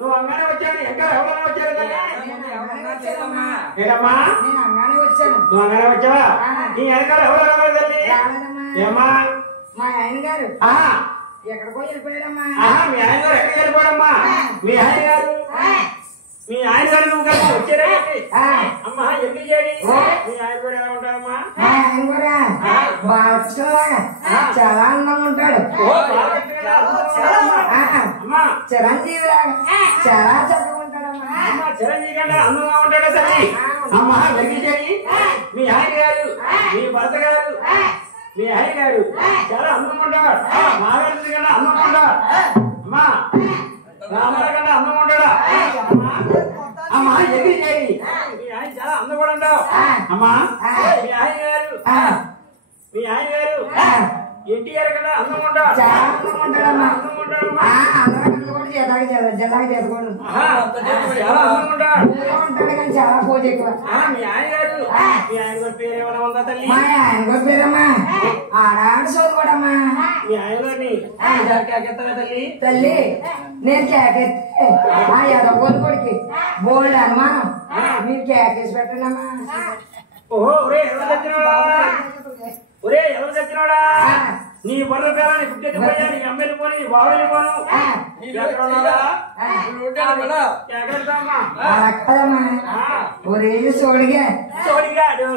నువ్వు అంగానే వచ్చాను ఇంకా ఎవరైనా వచ్చారు ఏమా నువ్వు అంగానే వచ్చావా నీ వెనకాల ఎవరైనా తల్లి ఏమా మా ఆయన గారు ఎక్కడికో వెళ్ళిపోయాడమ్మా మీ ఆయన గారు ఎక్కడికి వెళ్ళిపోయాడమ్మా మీ ఆయన గారు నువ్వు కలిసి వచ్చారా అమ్మా ఎందుకు చేయండి మీ ఆయన కూడా ఎలా ఉంటారమ్మా ఆయన కూడా బాలకృష్ణలాగా చాలా అందంగా ఉంటాడు చిరంజీవి లాగా చాలా చక్కగా ఉంటాడమ్మా చిరంజీవి కంటే అందంగా ఉంటాడా తల్లి అమ్మా ఎందుకు చేయండి మీ ఆయన గారు మీ భర్త గారు మీ ఆయన గారు చాలా అందంగా ఉంటాడు మావేంద్ర కన్నా అందంగా ఉంటాడు అమ్మా రామారావు కన్నా అందంగా ఉంటాడా అమ్మా ఎందుకు చేయండి మీ ఆయన చాలా అందంగా ఉంటావు అమ్మా మీ ఆయన గారు ఎన్టీఆర్ కన్నా అందంగా ఉంటాడు చాలా అందంగా ఉంటాడమ్మా అందరూ కూడా జిల్లాగా చేసుకోండి చాలా అందంగా ఉంటాడు ఉంటాడు కానీ చాలా పోజు ఎక్కువ మీ ఆయన గారు పేరు ఏమైనా ఉందా తల్లి మా ఆయన గారి పేరమ్మా ఆడాడు చదువుకోడమ్మా మీ ఆయన గారిని కేకెత్తావా తల్లి తల్లి నేను కేకెత్తే మా ఎదగోలు కొడుకి బోల్డ్ అనుమానం మీరు కేకేసి పెట్టండి అమ్మా ఓహో ఒరే ఎవరు చచ్చినోడా నీ బర్ర పేరా నీ పుట్టెత్తిపోయా నీ అమ్మేలు పోని నీ బావులు పోను కదమ్మా ఒరే సోడిగా చోడిగాడు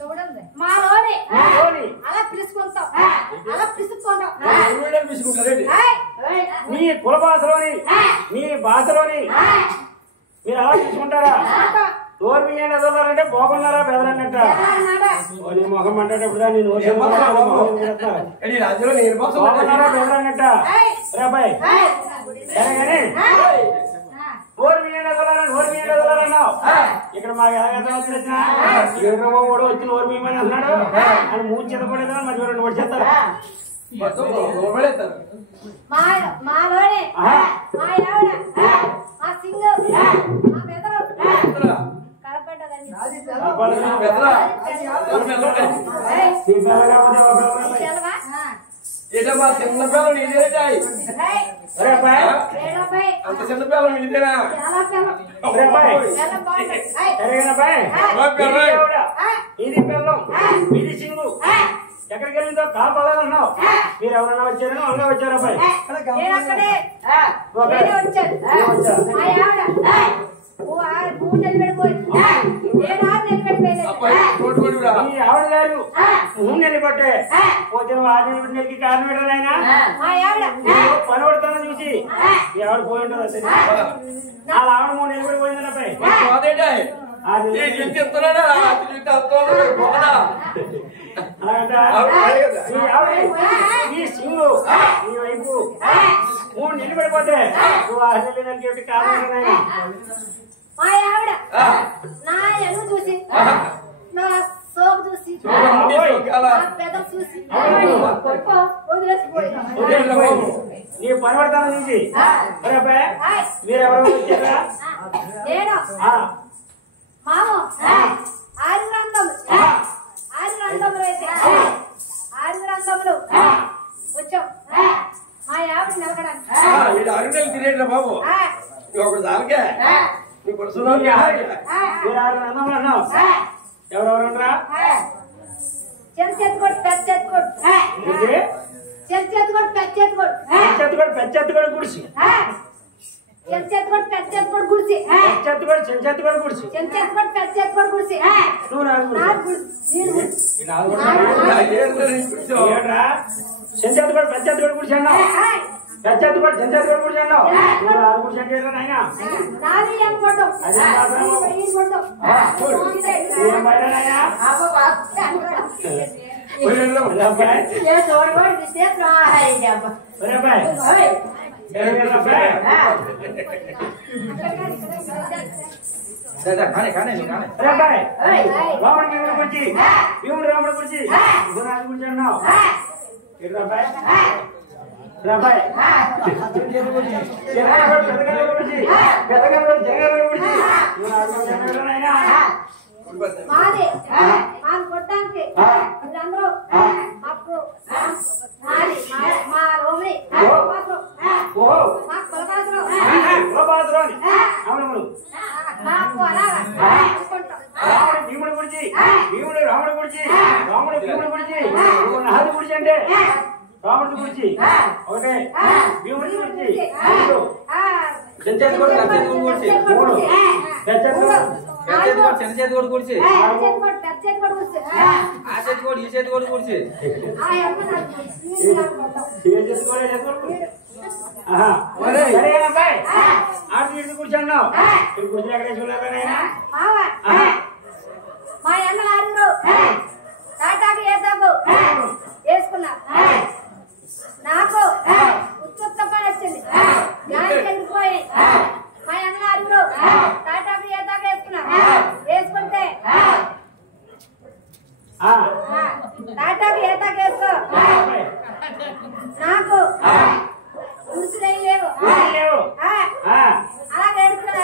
చూడండి మాలోని అలా పిలుచుకుంటాం అలా పిలుచుకుంటాం నీ కుల భాషలోని నీ భాషలోని మీరు అలా తీసుకుంటారా? నోరు మీయండి ఎదలారంటే బాగున్నారా బెదరన్నట్ట నీ ముఖం అంటేటప్పుడు నేను బాగున్నారా బెదరన్నట్ట రేపాయ్ సరేగాని నోరు మీయండి ఎదలారన్నావు. ఇక్కడ మాకు ఎలాగైనా కూడా వచ్చి నోరు మీయమని అన్నాడు అని మూడు చెత్తపడేదా మరి 2 మూడు చెత్తారు. మాలోనే మా ఆవిడ మా సింగు మా బెదరు కనపడ్డదండి. మా చిన్న పిల్లలు ఇదేనాయి అంత చిన్న పిల్లలు ఇదేనా ఇది పిల్లం ఇది సింగు ఎక్కడికి వెళ్ళిందో కాపాడాలన్నావు. మీరు ఎవరన్నా వచ్చారని వంగా వచ్చారు అబ్బాయి ఈ ఆవిడ గారు 3 నెలలు పట్టే పోతే 6 నెలలకి కారణం పెట్టారైనా పనిపడతానని చూసి ఈ ఆవిడ పోయి ఉంటుంది. వాళ్ళ ఆవిడ 3 నెలలు కూడా పోయిందని అబ్బాయి ఈ సింగు ఈ వైపు 3 నెలలు పడిపోతే నువ్వు 6 నెలలకి కారణం మా ఆవిడ నా ఎన్ను చూసి నా సోపు చూసి పెద్ద చూసి నీ పనిపడతాను చూసి మీరెవరో వచ్చారా? నేను మామ 6 రంగములు అయితే 6 రంగములు వచ్చాం మా ఆవిడ నిలకడానికి 6 నెలలు తినేట్రా బాబు ఒకటి దానికే ఎవరెవరురా? చెంచెత్తుకోడు పెచ్చెత్తుకోడు చెంచెత్తుకోడు పెచ్చెత్తుకోడు పెచ్చెత్తుకోడు గుడిసి చెంచెత్తుకోడు పెచ్చెత్తుకోడు గుడిసి చెంచెత్తుకోడు గుడిసి చెంచెత్తుకోడు పెచ్చెత్తుకోడు గుడిసి నువ్వు నాకు చెంచెత్తుకోడు పెచ్చెత్తుకోడు గుడిసి అన్నావు. పెచ్చెత్తుకోడు చెంచెత్తుకోడు గుడిసి అన్నావు. నువ్వు రాదు గుడిసి అంటే నాయన ఏం బయటనాయా రాముడి గురించి భీముడు రాముడి గురించి గుణాది గురించి అన్నావు. రాబాయ్ పెద్దగారు జగన్ గురించి మాది మాది కొట్టడానికి మీరందరూ మాకు మాది మా రోమి మా కులపాత్రం మాకు అలాగా భీముడి గురించి భీముడు రాముడి గురించి రాముడు భీముడి గురించి నాది గురించి అంటే రాముడి గురించి ఒకటే భీముడి గురించి చిన్న చేతి కూడా కూర్చి ఆ చేతి కూడా ఈ చేతి కూడా కూర్చి కూర్చున్నావు కూర్చుని ఎక్కడ వేసుకున్నారా? మా అన్న ఆరుగురు తాటాకు వేసాకు వేసుకున్నా నాకు ఉత్త పని వచ్చింది గాలి వెళ్ళిపోయి మా అన్న ఆరుగురు తాటాకు వేసాకు వేసుకున్నా వేసుకుంటే తాటాకు వేసాకు వేసుకో నాకు గుడిసెలు లేవు అలా వేడుకున్నా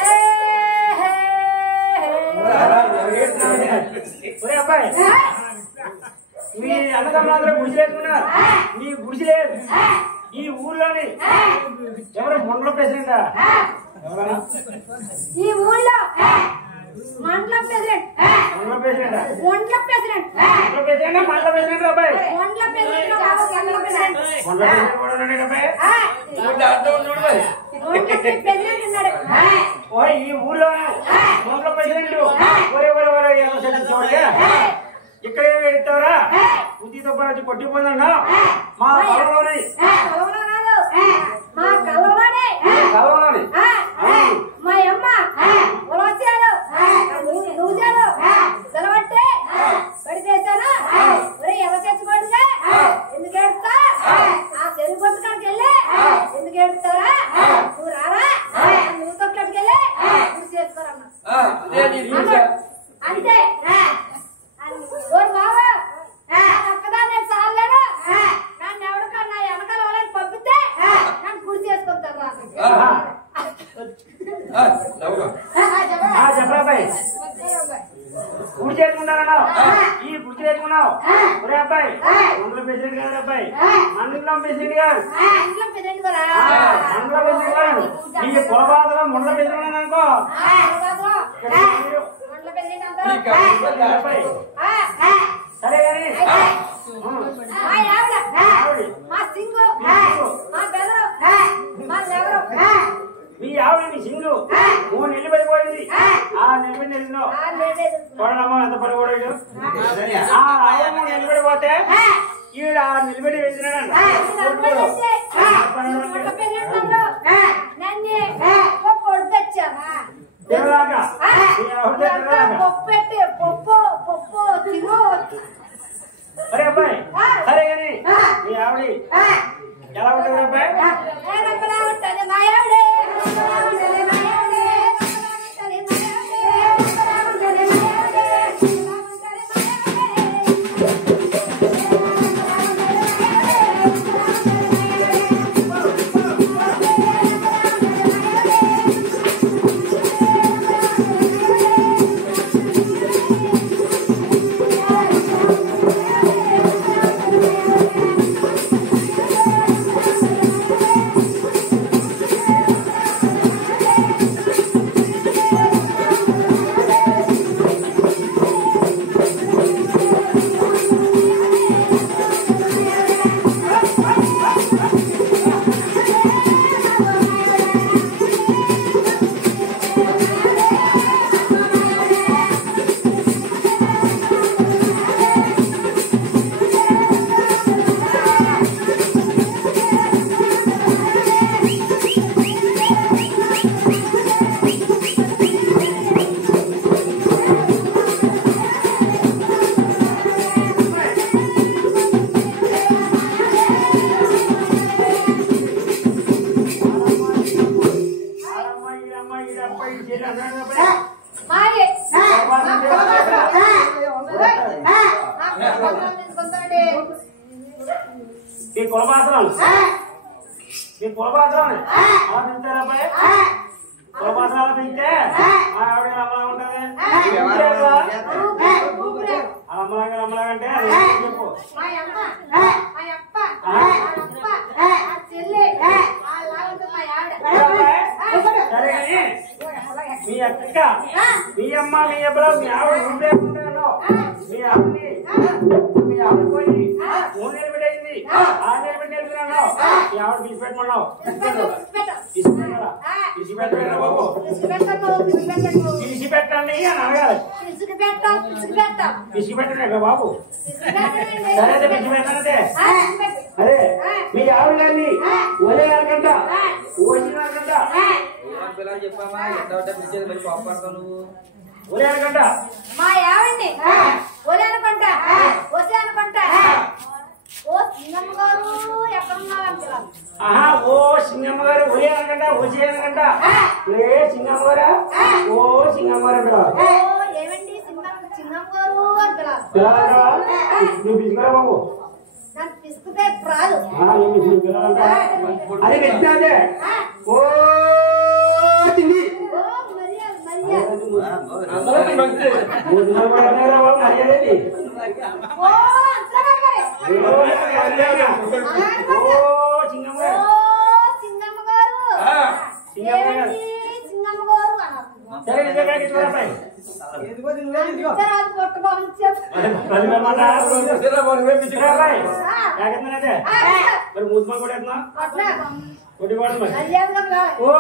అబ్బాయి మీ అన్నదమ్ములందరూ గుడిసి వేసుకున్నారు. నీ గుడిసి లేదు. ఈ ఊర్లోని ఎవరు మండల ప్రెసిడెంటా? ఈ ఊళ్ళో మండల ప్రెసిడెంట్ మండల ప్రెసిడెంటా? మండల ప్రెసిడెంట్ మండల ప్రెసిడెంట్ మండల ప్రెసిడెంట్ అబ్బాయి మండల ప్రెసిడెంట్ మండల ప్రెసిడెంట్ మండల ప్రెసిడెంట్ కూడా ఉన్నాడు అబ్బాయి. ప్రెసిడెంట్ ఉన్నాడు. ఓ ఈ ఊర్లో మండల ప్రెసిడెంట్ ఒరే ఒరే ఒరే చూడగా ఇక్కడే వెళ్తావరా బుద్ధితో వచ్చి కొట్టిపోయిందన్నా మా కలలోని మా కళ్ళలోనే కలలోని మా అమ్మ ఉలవచ్చారు నూజారు సెలవట్టే పడిచేశాను ఒరే ఎవరు తెచ్చుకోడుగా ఎందుకు ఏడుస్తా ఆ తెలుగు బస్సు కాడికి వెళ్ళి ఎందుకు ఏడుస్తారా నువ్వు రారా నువ్వు తొక్కడికి వెళ్ళి నువ్వు చేసుకోరమ్మా అంతే ఓరు బాబు ఒక్కదాన్ని చాలేను నన్ను ఎవరికన్నా వెనకాల వాళ్ళని పంపితే నన్ను గుడి చేసుకుంటారు చెప్పరాబాయ్ గుడి చేసుకుంటారన్నా ఈ గుడి చేసుకున్నావు ఒరే అబ్బాయి మండలం ప్రెసిడెంట్ గారు అబ్బాయి మండలం ప్రెసిడెంట్ గారు ఇంట్లో పెద్దండి కూడా మండలం ప్రెసిడెంట్ గారు ఈ పొలబాదలో మండలం ప్రెసిడెంట్ అనుకో సరే కానీ మా ఆవిడ మా సింగు మా బెదరు మా ఎవరు మీ ఆవిడ నీ సింగు 3 నెలలు పడిపోయింది ఆ నెలలు నెలలో చూడమ్మా ఎంత పడిపోయాడు ఆ 3 నెలలు పడిపోతే ఈవిడ నిలబడి వెళ్తున్నాడు అరే అబ్బాయి సరే కానీ మీ ఆవిడ ఎలా ఉంటుంది అబ్బాయి ఈ కులపాత్రం ఈ కులపాత్రం తింటారబ్బాయి కులపాత్రాలు తింటే మా ఆవిడ అమ్మలా ఉంటుంది అమ్మలాగంటే చెప్పు సరే మీ అక్క మీ అమ్మ మీ అబ్బలో మీ ఆవిడ ఉంటే ఉంటాను మీ ఆవిడ పోయి 3 నెలలు పెట్టింది 6 నెలలు పెట్టేస్తున్నాను మీ ఆవిడ తీసిపెట్టమన్నావు తీసిపెట్టరా బాబు తీసిపెట్టండి అని అడగాలి తీసిపెట్టండి బాబు సరే తీసిపెట్టానంటే అదే మీ ఆవిడ గారిని వదిలేయాలకంట ఓసినాకంట ఒరేనుకుంట మా ఆవిడ్ని ఒరేనుకుంట వసేనుకుంట ఓ సింగమ్మ గారు ఎక్కడున్నారంటారు ఆహా ఓ సింగమ్మ గారు ఒరే అనకంట వచ్చేయనకంట ఏ సింగమ్మ గారా ఓ సింగమ్మ గారు ఓ ఏమండి సింగమ్మ గారు అంటారా నువ్వు పిలుచుకోరా బాబు నాకు పిసుకుతే రాదు అదే పెట్టినాదే ఓ తిండి ఓ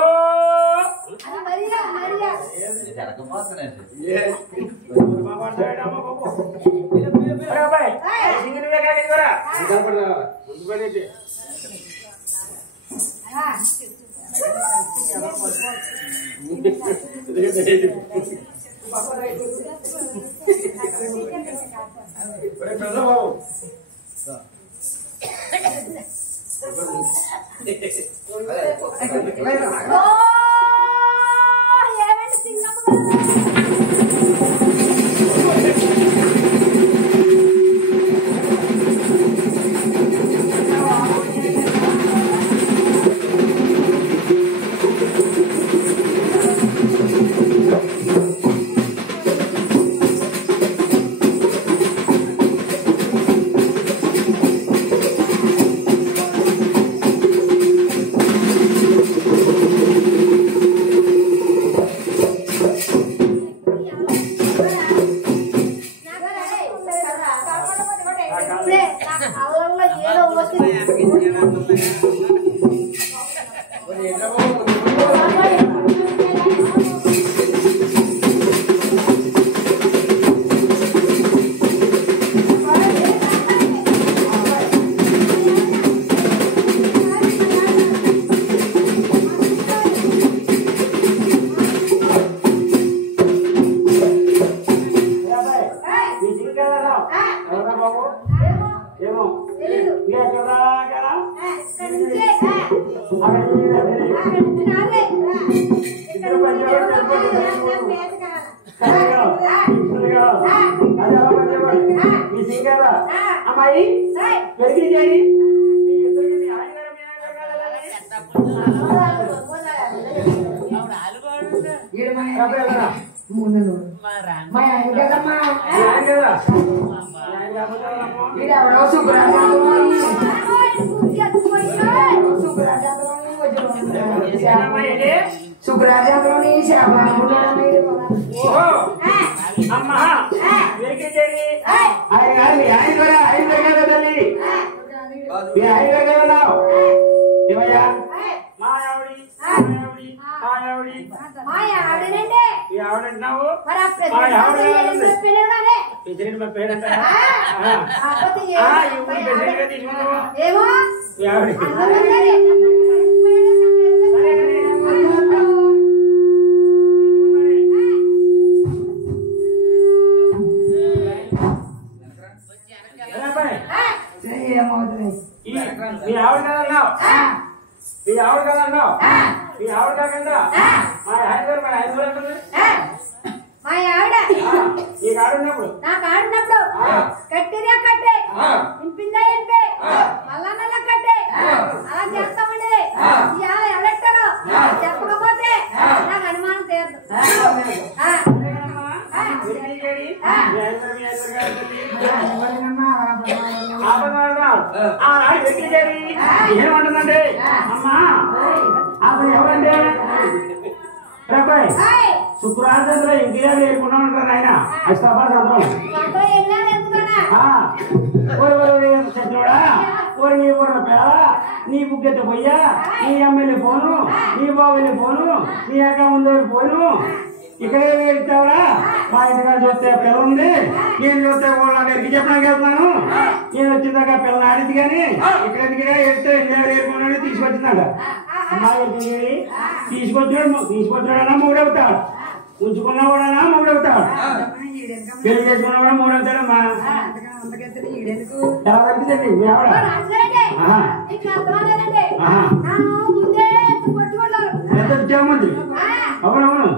అమ్మాయి పెరిగి చేయి శుక్రాచార్యుని అమ్మా పెరిగి చేయి ఆయన కూడా ఆయన కదా తల్లి ఆయన కదా ఏమయ్యా మాయావిడి మాయావిడి మాయావిడి ఆవిడంటున్నావు ప్రెసిడెంట్ మా పేరంట ఏమో మీ ఆవిడ కదన్నావు మీ ఆవిడ కదన్నావు మీ ఆవిడ కాకుండా మా హైదరాబాద్ అంటుంది మా ఆవిడ నీకు ఆడున్నప్పుడు నాకు ఆడినప్పుడు కట్టిరా కట్టే ఇంపిందా ఇంపే మళ్ళా మళ్ళా కట్టే అలా చేస్తామండి ఎవరెట్టారో చెప్పకపోతే నాకు అనుమానం తీరదు ఏమంటుందండి అమ్మా అతను ఎవరంటే రాబాయ్ శుక్రాచార్యులు ఇంటిగా లేకుండా ఉంటారు ఆయన అష్టాపాడు చచ్చినోడా ఓరి నీ ఊర్ల పేద నీ బుగ్గెత్త పోయ్యా నీ ఎమ్మెల్యే పోను నీ బాబుల్ని పోను నీ అక్క ముందు పోను ఇక్కడే వెళ్తావురా మా ఇంటికాడ చూస్తే పిల్ల ఉంది నేను చూస్తే వాళ్ళ దగ్గరికి చెప్పడానికి వెళ్తున్నాను నేను వచ్చిందాక పిల్లలు ఆడింది కానీ ఇక్కడికి వెళ్తే లేకుండా తీసుకొచ్చిందాక అమ్మాయి తీసుకొచ్చినాడన్నా మూడవుతాడు ఉంచుకున్నా కూడా మూడవుతాడు పెళ్లి చేసుకున్నా కూడా మూడవుతాడమ్మా ఎలా తగ్గిందండి మీ ఆవిడ ఎంత వచ్చామంది అవునవును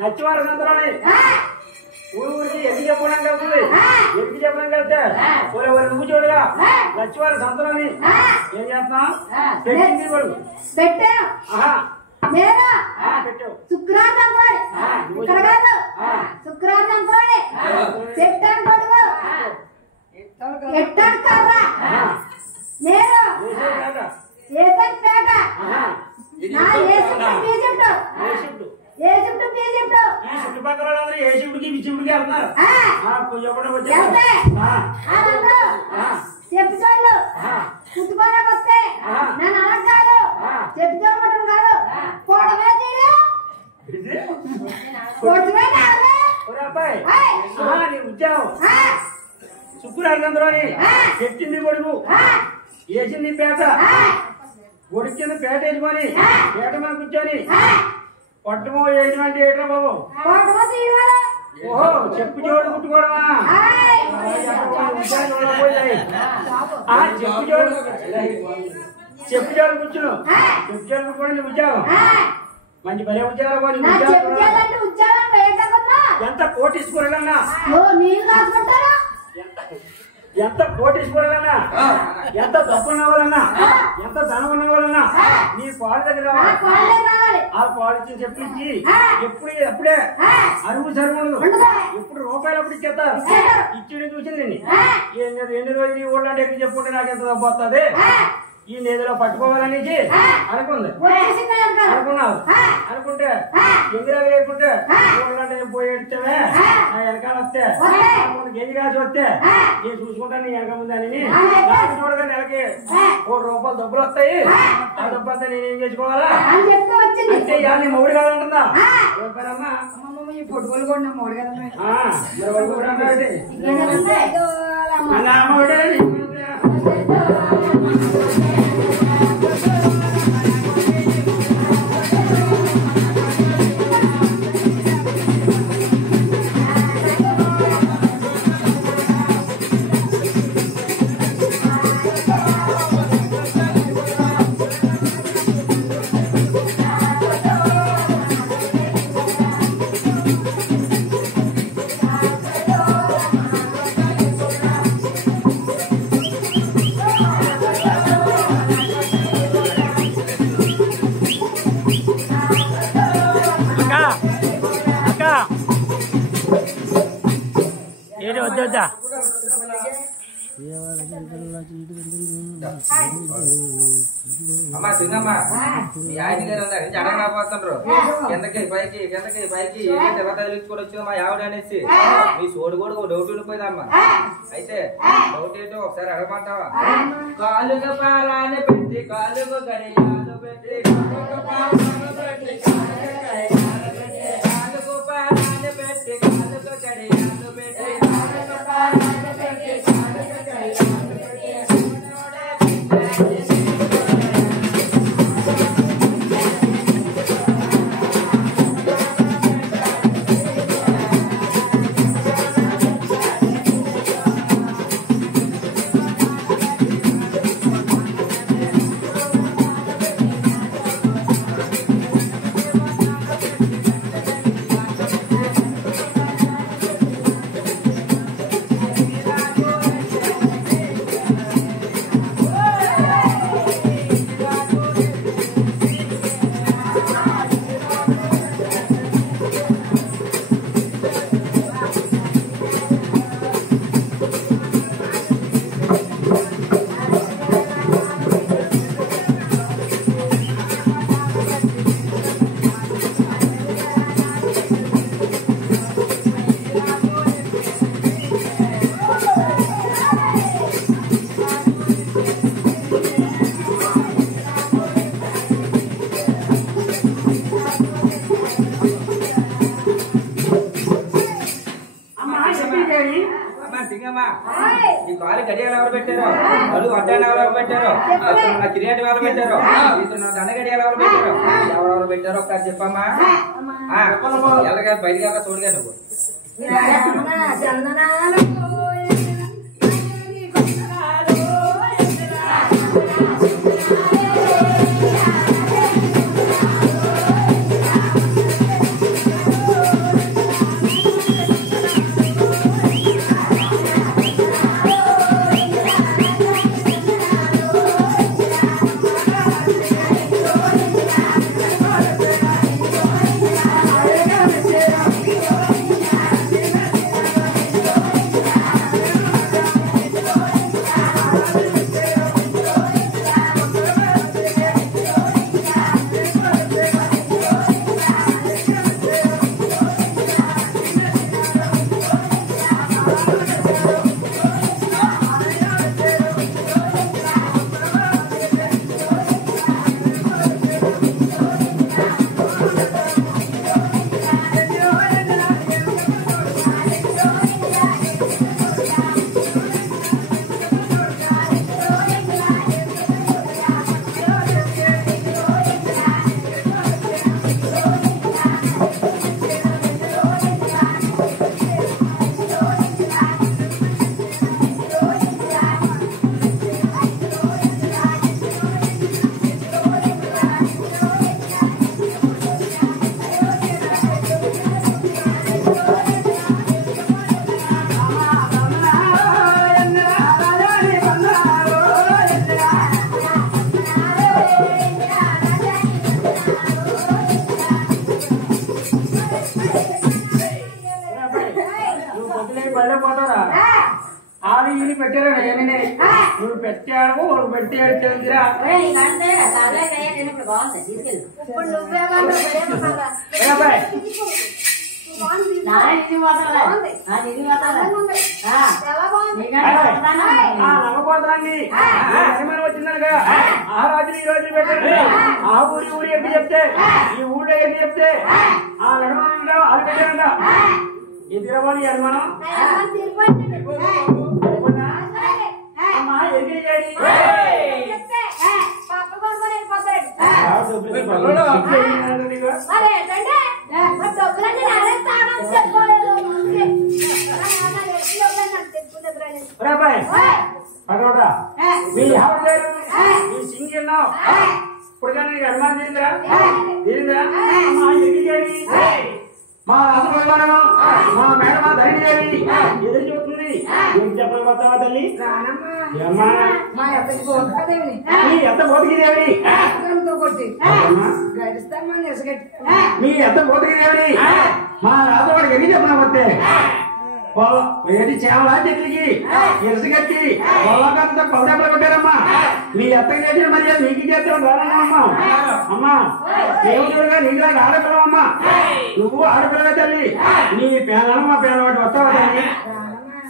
నచ్చివారు సంతలోనే ఊరికి ఎందుకు చెప్పడానికి వెళ్తుంది ఎందుకు చెప్పడానికి వెళ్తే నువ్వు చూడగా నచ్చివారు సంతలోని ఏం చేస్తున్నావు పెట్టావు శుక్రార్థం ఇక్కడ కాదు శుక్రార్థం పెట్టాను కొడుకు ఎట్టాడు కర్రా నేను ఏదైనా పేట ఏసీడికి బిచ్చిడికి వెళ్తున్నారు ఎప్పుడు వచ్చి చెప్పుకోళ్ళు కుట్టుకోవడానికి వస్తే నన్ను అలా కాదు చెప్పుకోవడం కాదు పోవడమే అబ్బాయి నీ ఉద్యోగం శుక్రార్థంలోని పెట్టింది కొడుకు వేసింది పేట కొడుకింది పేట వేసుకొని పేట మీద కూర్చొని పట్టుమో వేయడం ఏట్రా బాబు ఓహో చెప్పు జోడు కుట్టుకోవడమా చెప్పు జోడు కూర్చును చెప్పు జోడు కుట్టుకోవడం ఉద్యోగం మంచి భలే ఉద్యోగం ఎంత కోటీశ్వరుడన్నా ఎంత కోటీశ్వరుడన్నా ఎంత డబ్బు ఉన్నవాళ్ళన్నా ఎంత ధనం ఉన్నవాళ్ళన్నా నీ పాలు దగ్గర ఆ పాలు ఇచ్చి చెప్పించి ఎప్పుడే అరువు సరువులు ఎప్పుడు రూపాయలు అప్పుడు ఇచ్చేస్తారు ఇచ్చి చూసింది ఎన్ని రోజులు ఈ ఊళ్ళో ఎక్కడ చెప్పుకుంటే నాకు ఎంత డబ్బు వస్తుంది ఈ నేదులో పట్టుకోవాలనేసి అనుకుంది అనుకున్నావు అనుకుంటే ఎందుకు లేకుంటే ఊళ్ళంటే పోయేటమే నా వెనకాల వస్తే గేజీ కాసి వస్తే నేను చూసుకుంటాను నీ వెనక ముందు అని చూడగా నెలకి 3 రూపాయలు డబ్బులు వస్తాయి ఆ డబ్బు అంతా నేనేం చేసుకోవాలా అంటే నీ మూడు కాదంటుందా చెప్పారమ్మా పొట్టుకోలు కూడా మూడు కదా వద్దా అమ్మా సింగమ్మ మీ ఆయన గారు జడగ రాబోతుండ్రు కిందకి పైకి తర్వాత తగిలించుకొని వచ్చింది మా ఆవిడ అనేసి మీ సోడు కూడా డౌట్ ఉండిపోయిందమ్మా అయితే డౌట్ ఏంటో ఒకసారి అడగమంటావా కాలుగా పాలాన్ని పెట్టి కాలుగా గడియాలు పెట్టి కాలుగు పాలాన్ని పెట్టి కాలుగు గడియాలు పెట్టి ఈ కాలు గడియాలు ఎవరు పెట్టారో వాళ్ళు అడ్డాలు ఎవరు పెట్టారో కిరీటి ఎవరు పెట్టారో దండ గడియాలు ఎవరు పెట్టారో ఎవరెవరు పెట్టారో ఒకసారి చెప్పమ్మా ఎలాగా బయటగా చూడగా నువ్వు పొద్దులేని బళ్ళే పోతారా ఆడు ఈయన పెట్టారా నేనే నువ్వు పెట్టాడు వాడు పెట్టాడు తెలిసిరా ఇప్పుడు నువ్వేమన్నా నమ్మపోతానండి వచ్చిందనగా ఆ రాజులు ఈ రోజులు పెట్టండి ఆ ఊరి ఎప్పుడు చెప్తే ఈ ఊళ్ళో ఎన్ని చెప్తే ఆ నడుమ అది పెట్టారంట ఈ తిరగని అనుమానం మీ ఆవిడ లేరు మీ సింగ్ ఎన్నావు ఇప్పుడు కానీ నీకు అనుమానం తీరిందా తీరిందా మా ఎన్ని చేయాలి మా రాసపరిమాణం మా మేడం ధైర్యం చేయాలి ఎదురు చూస్తుంది ఏం చెప్పడం వస్తావా తల్లి మా ఎప్పటి పోతాదేవి మీ ఎంత బోతగిదేవి కొట్టి గడిస్తామా నెసగట్టి మీ ఎంత బోతగిదేవి మా రాజవాడికి ఎన్ని చెప్పినా వస్తే ఏంటి చేమలా చెట్లకి ఇరుసు కట్టి పొలకంతా కొలదెబ్బలు కొట్టారమ్మా నీ ఎత్తకు చేసిన మరి నీకు చేస్తావు రానమ్మా అమ్మా దేవుడుగా నీకులాగా ఆడపిల్లవమ్మా నువ్వు ఆడపిల్లగా తల్లి నీ పేదమ్మ పేదవాటి వస్తావా తల్లి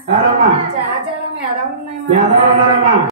రారమ్మా చాలా మేడం ఉన్నాయి పేదవాళ్ళు ఉన్నారమ్మా